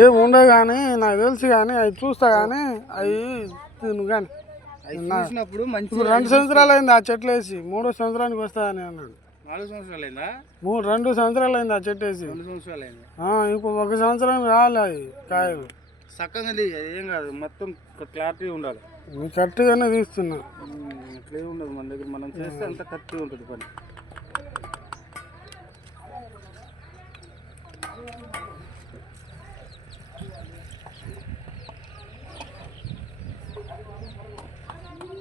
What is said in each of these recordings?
ఏమి ఉండవు కానీ నాకు తెలుసు, కానీ అవి చూస్తా కానీ అవి తిను కానీ చూసినప్పుడు మంచి. ఇప్పుడు 2 సంవత్సరాలు అయింది ఆ చెట్లు వేసి, 3వ సంవత్సరానికి వస్తుందని అన్నాడు. 4 సంవత్సరాలు అయిందా? 2 సంవత్సరాలు అయింది ఆ చెట్టు వేసి. 2 సంవత్సరాలు అయింది. ఇప్పుడు 1 సంవత్సరం రావాలి అవి కాయలు. చక్కగా ఏం కాదు, మొత్తం క్లారిటీ ఉండాలి. నువ్వు కరెక్ట్గానే తీస్తున్నా. అట్లే ఉండదు మన దగ్గర, మనం చేస్తే అంత కరెక్ట్గా ఉంటుంది పని.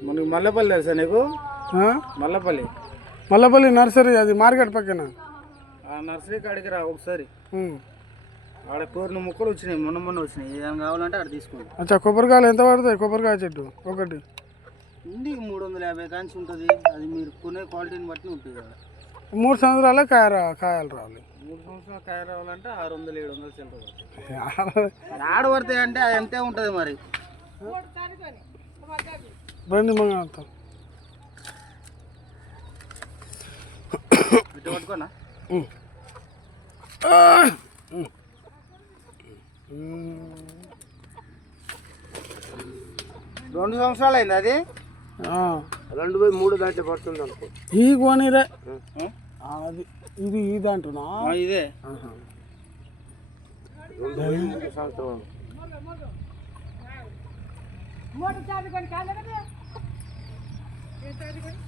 మనకి మల్లపల్లి తెలుసా నీకు? మల్లపల్లి నర్సరీ, అది మార్కెట్ పక్కన. ఆ నర్సరీ కాడికి రా ఒకసారి. ఆడ కోరిన మొక్కలు వచ్చినాయి, మొన్న వచ్చినాయి. ఏదైనా కావాలంటే ఆడ తీసుకోండి. అచ్చా, కొబ్బరికాయలు ఎంత పడతాయి? కొబ్బరికాయ చెట్టు ఒకటి ఉంది 350 కాంచి ఉంటుంది. అది మీరు కొనే క్వాలిటీని బట్టి ఉంటుంది కదా. 3 సంవత్సరాలే కాయలు రావాలి. 3 సంవత్సరాలు కాయ రావాలంటే 600-700 చిల్లర పడుతుంది. ఆడ పడతాయి అంటే అది అంతే ఉంటుంది మరి. బండి మంగళం ఇటు పట్టుకోనా? 2 సంవత్సరాలు అయింది అది. 2-3 దాంట్లో పడుతుంది అనుకో. ఈ కోనీరే అది, ఇది అంటున్నా. ఇదే 2 సంవత్సరం.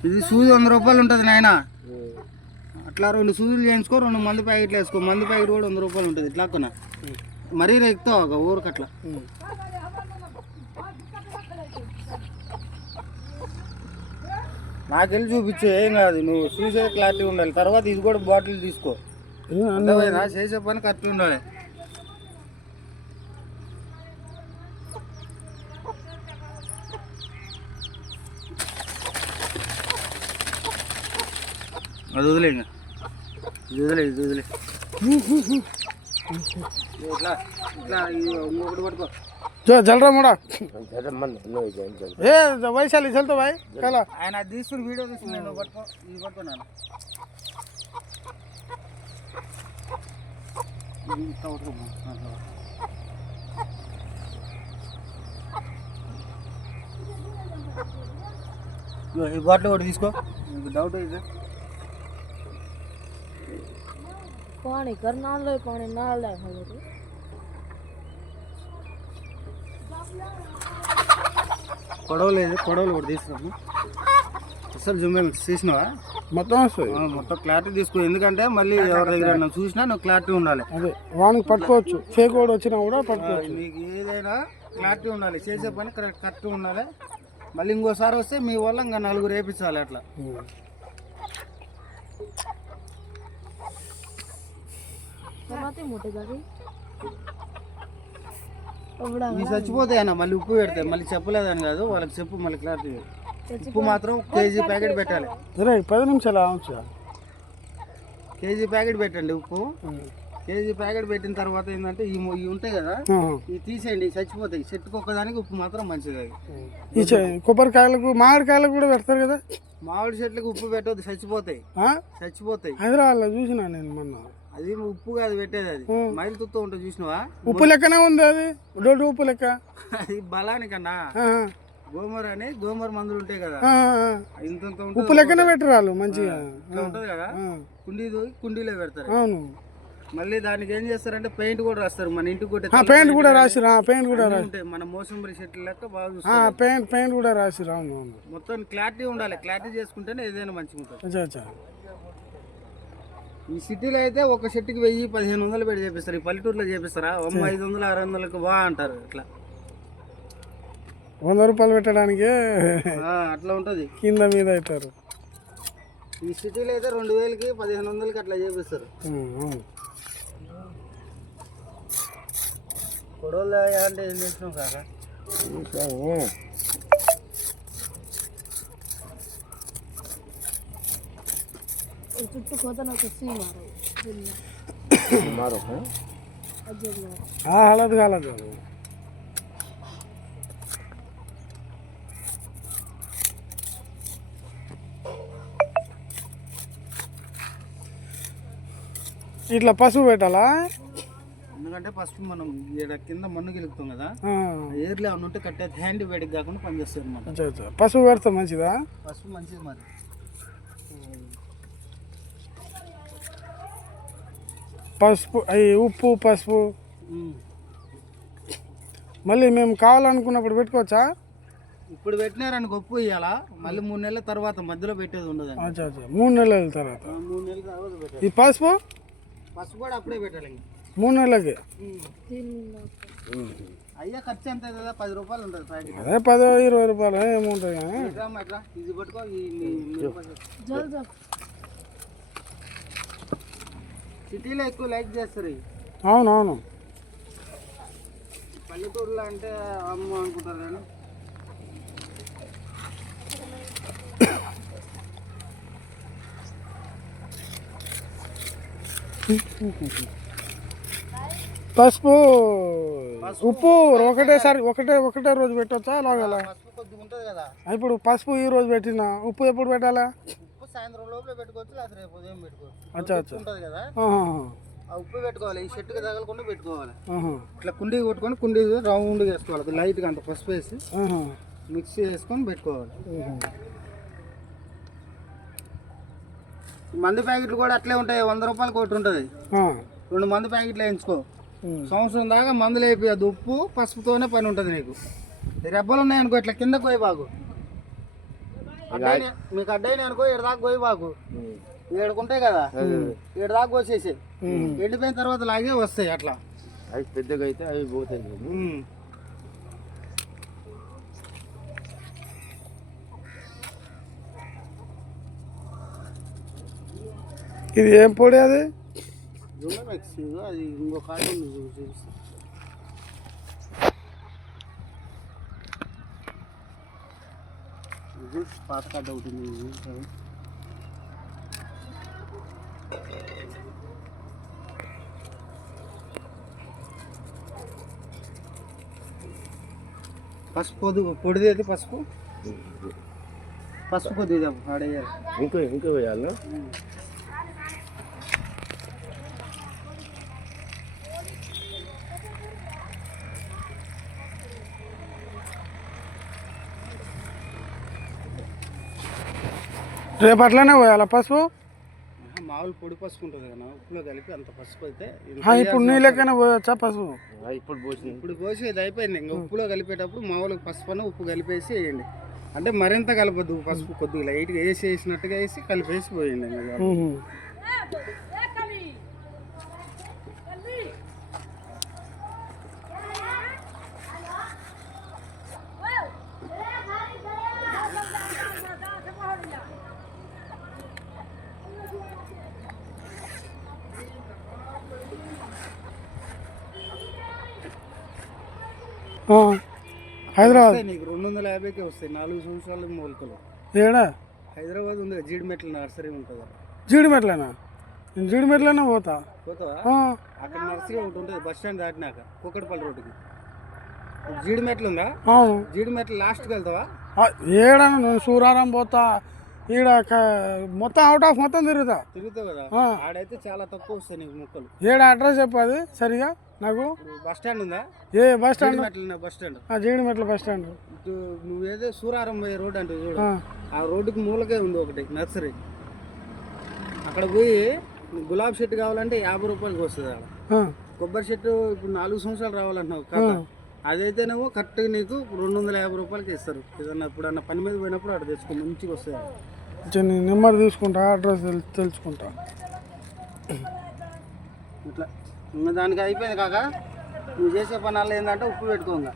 ఇది సూది 100 రూపాయలు ఉంటుంది నాయన. అట్లా 2 సూదులు చేయించుకో, 2 మందు ప్యాకెట్లు వేసుకో. మందు ప్యాకెట్ కూడా 100 రూపాయలు ఉంటుంది. ఇట్లా కొన్నా మరీ రేగుతావు ఒక ఊరికి అట్లా. నాకెళ్ళి చూపించు, ఏం కాదు. నువ్వు చూసే క్లారిటీ ఉండాలి. తర్వాత ఇది కూడా బాటిల్ తీసుకో. అర్థమైనా? చేసే పని కరెక్ట్ ఉండాలి. అది వదిలే, ఇంకా ఇది వదిలే. ఇట్లా ఇట్లా ఇంకొకటి పట్టుకో. జలరా మూడా ఏ వైశాలి చల్తో భాయ్ కలా. ఆయన తీసుకుని వీడియో తీసుకున్నాను. పట్టుకో, ఇది పట్టుకున్నాను. ఈ బాటిల్ ఒకటి తీసుకో. డౌట్ అయితే पानी करना लो, पानी ना ले కొడవలు కూడా తీసుకున్నాము. అసలు జుమ్మే తీసినావా? మొత్తం వస్తుంది. మొత్తం క్లారిటీ తీసుకో. ఎందుకంటే మళ్ళీ ఎవరి దగ్గర చూసినా నువ్వు క్లారిటీ ఉండాలి. అదే వానికి పట్టుకోవచ్చు, ఫేక్ కూడా వచ్చినా కూడా పట్టుకోవచ్చు. మీకు ఏదైనా క్లారిటీ ఉండాలి, చేసే పని కరెక్ట్ ఉండాలి. మళ్ళీ ఇంకోసారి వస్తే మీ వల్ల ఇంకా 4 వేయించాలి అట్లా. ఇవి చచ్చిపోతాయి అన్న, మళ్ళీ ఉప్పు పెడతాయి. మళ్ళీ చెప్పలేదని కాదు, వాళ్ళకి చెప్పు మళ్ళీ క్లారిటీ. ఉప్పు మాత్రం కేజీ ప్యాకెట్ పెట్టాలి. 10 నిమిషాలు అవచ్చు. కేజీ ప్యాకెట్ పెట్టండి ఉప్పు. కేజీ ప్యాకెట్ పెట్టిన తర్వాత ఏంటంటే ఇవి ఉంటాయి కదా, ఇవి తీసేయండి, చచ్చిపోతాయి. చెట్టుకు ఒక్కదానికి ఉప్పు మాత్రం మంచిది. ఈ కొబ్బరికాయలకు, మామిడికాయలకు కూడా పెడతారు కదా. మామిడి చెట్లకు ఉప్పు పెట్టవద్దు, చచ్చిపోతాయి. హైదరాబాద్ లో చూసినా నేను మొన్న. అది ఉప్పు కాదు పెట్టేది, అది మైలు తుత్తో ఉంటుంది. చూసినావా? ఉప్పు లెక్కనే ఉంది అది, దొడ్డు ఉప్పు లెక్క. అది బలానికన్నా గోమర్ అని గోమర్ మందులు ఉంటాయి కదా, ఇంత ఉప్పు లెక్కనే పెట్టరాలు మంచిగా ఉంటది కదా. కుండీలో పెడతారు. అవును. మళ్ళీ దానికి ఏం చేస్తారంటే పెయింట్ కూడా రాస్తారు. మన ఇంటికి కూడా పెయింట్ కూడా రాసిరా. పెయింట్ కూడా రాసి మన మోసంబరి చెట్లు లెక్క బాగా పెయింట్ కూడా రాసిరా. అవును. మొత్తం క్లారిటీ ఉండాలి. క్లారిటీ చేసుకుంటేనే ఏదైనా మంచిగా ఉంటుంది. ఈ సిటీలో అయితే ఒక చెట్టుకి 1000-1500 పెట్టి చేపిస్తారు. ఈ పల్లెటూరులో చేపిస్తారా? 500-600కు బా అంటారు. ఇట్లా 100 రూపాయలు పెట్టడానికి అట్లా ఉంటుంది, కింద మీద అవుతారు. ఈ సిటీలో అయితే 2000కి 1500కి అట్లా చేపిస్తారు. కొడవలు అంటే ఏం చేసినావు కాదా? చుట్టూ పోతే నాకు हालत गालत ఇట్లా పసుపు పెట్టాలా? ఎందుకంటే ఫస్ట్ మనం ఈడ కింద మన్ను గెలుపుతాం కదా, ఆ. ఏర్లు ఏమన్నా ఉంటే కట్టే హ్యాండ్ వేడికి కాకుండా పనిచేస్తుంది అనమాట. అచ్చా అచ్చా. పసుపు పెడితే మంచిదా? పసుపు మంచిది మరి. పసుపు అవి ఉప్పు పసుపు మళ్ళీ మేము కావాలనుకున్నప్పుడు పెట్టుకోవచ్చా? ఇప్పుడు పెట్టినారని గొప్ప ఇవ్వాలా, మళ్ళీ 3 నెలల తర్వాత మధ్యలో పెట్టేది ఉండదు. అచ్చా అచ్చా. 3 నెలల తర్వాత 3 నెలల తర్వాత పెట్టాలి. ఈ పసుపు పసుపు కూడా అప్పుడే పెట్టాలి. 3 నెలలకి అయ్యా ఖర్చు ఎంత కదా, 10 రూపాయలు ఉంటుంది ప్యాకెట్. అదే 10-20 రూపాయలు ఏముంటుంది కానీ. ఎట్లా ఇది పట్టుకో, సిటీలో ఎక్కువ లైక్ చేస్తారు ఇవి. అవునవును. పల్లెటూరులో అంటే అమ్మ అనుకుంటారు కానీ పసుపు ఉప్పు ఒకటే రోజు పెట్టవచ్చా? అలాగలా పసుపు కొద్దిగా ఉంటుంది కదా. ఇప్పుడు పసుపు ఈ రోజు పెట్టిన ఉప్పు ఎప్పుడు పెట్టాలా? ఉప్పు సాయంత్రం లోపల పెట్టుకోవచ్చు, లేదా రేపు ఉదయం పెట్టుకోవచ్చు. అచ్చా అచ్చా. ఉంటుంది కదా, ఆహా. ఆ ఉప్పు పెట్టుకోవాలి. ఈ చెట్టుకి తగలకుండా పెట్టుకోవాలి. ఆహా. ఇట్లా కుండీ కొట్టుకొని కుండీ రౌండ్గా వేసుకోవాలి. అది లైట్గా అంత పసుపు వేసి ఆహా. మిక్స్ చేసుకొని పెట్టుకోవాలి. మందు ప్యాకెట్లు కూడా అట్లే ఉంటాయి. 100 రూపాయలు ఒకటి ఉంటుంది. 2 మందు ప్యాకెట్లు వేయించుకో. సంవత్సరం దాకా మందులు వేపి అది ఉప్పు పసుపుతోనే పని ఉంటుంది నీకు. రెబ్బలు ఉన్నాయనుకో ఇట్లా కిందకు పోయి బాగు, మీకు అడ్డైనా అనుకో, 7 దాకా పోయి బాగు. 7 ఉంటాయి కదా, 7 దాకా పోసేసి ఎండిపోయిన తర్వాత లాగే వస్తాయి. అట్లా అవి పెద్దగా అయితే అవి పోతాయి. ఇది ఏం పొడి అది? జూనోమెక్స్ అది ఇంకో కార్డు చూపిస్తా. ఇది పాత కార్డు అవుతుంది. పసుపు పొడిది అయితే పసుపు కొద్దిగా ఆడేయాలి. ఇంకా వేయాలా? రేపు అట్లనే పోయాలా పసుపు? మామూలు పొడి పసుపు ఉంటుంది కదా, ఉప్పులో కలిపి అంత పసుపు అయితే. ఇప్పుడు నీ లెక్కనే పోయొచ్చా పసుపు? ఇప్పుడు పోసి ఇది అయిపోయింది. ఇంకా ఉప్పులో కలిపేటప్పుడు మామూలుగా పసుపు అన్న ఉప్పు కలిపేసి వేయండి. అంటే మరింత కలపద్దు, పసుపు కొద్దిగా లైట్గా వేసినట్టుగా వేసి కలిపేసి పోయండి. హైదరాబాద్ నీకు 250కే వస్తాయి. 4 సంవత్సరాల మొలకలు. ఏడా? హైదరాబాద్ ఉంది, జీడిమెట్ల నర్సరీ ఉంటుంది. జీడిమెట్లనా? నేను జీడిమెట్లనే పోతావా? అక్కడ నర్సరీ ఒకటి ఉంటుంది, బస్ స్టాండ్ దాటినాక కూకట్పల్లి రోడ్డుకి. జీడిమెట్లు ఉందా? జీడిమెట్లు లాస్ట్కి వెళ్తావా? ఏడా? నేను సూరారం పోతా, ఈడ మొత్తం అవుట్ ఆఫ్ మొత్తం తిరుగుతావు కదా. ఆడైతే చాలా తక్కువ వస్తాయి నీకు మొక్కలు. ఏడా అడ్రస్ చెప్పది సరిగా నాకు. బస్ స్టాండ్ ఉందా? ఏ bus stand? Bus stand, Jeedimetla bus stand. నువ్వేదో సూరారం పోయే రోడ్ అంటే చూడు, ఆ రోడ్డుకి మూలకే ఉంది ఒకటి నర్సరీ. అక్కడ పోయి గులాబీ చెట్టు కావాలంటే 50 రూపాయలకి వస్తుంది. అక్కడ కొబ్బరి చెట్టు ఇప్పుడు 4 సంవత్సరాలు రావాలంటున్నావు కదా, అదైతేనేమో కరెక్ట్గా నీకు 250 రూపాయలకి ఇస్తారు. ఏదన్నా ఎప్పుడన్నా పని మీద పోయినప్పుడు అక్కడ తెచ్చుకో, మంచిగా వస్తాయి. నెంబర్ తీసుకుంటా, అడ్రస్ తెలుసుకుంటా. ఇట్లా దానికి అయిపోయింది కాక, నువ్వు చేసే పని వల్ల ఏంటంటే ఉప్పు పెట్టుకోగా.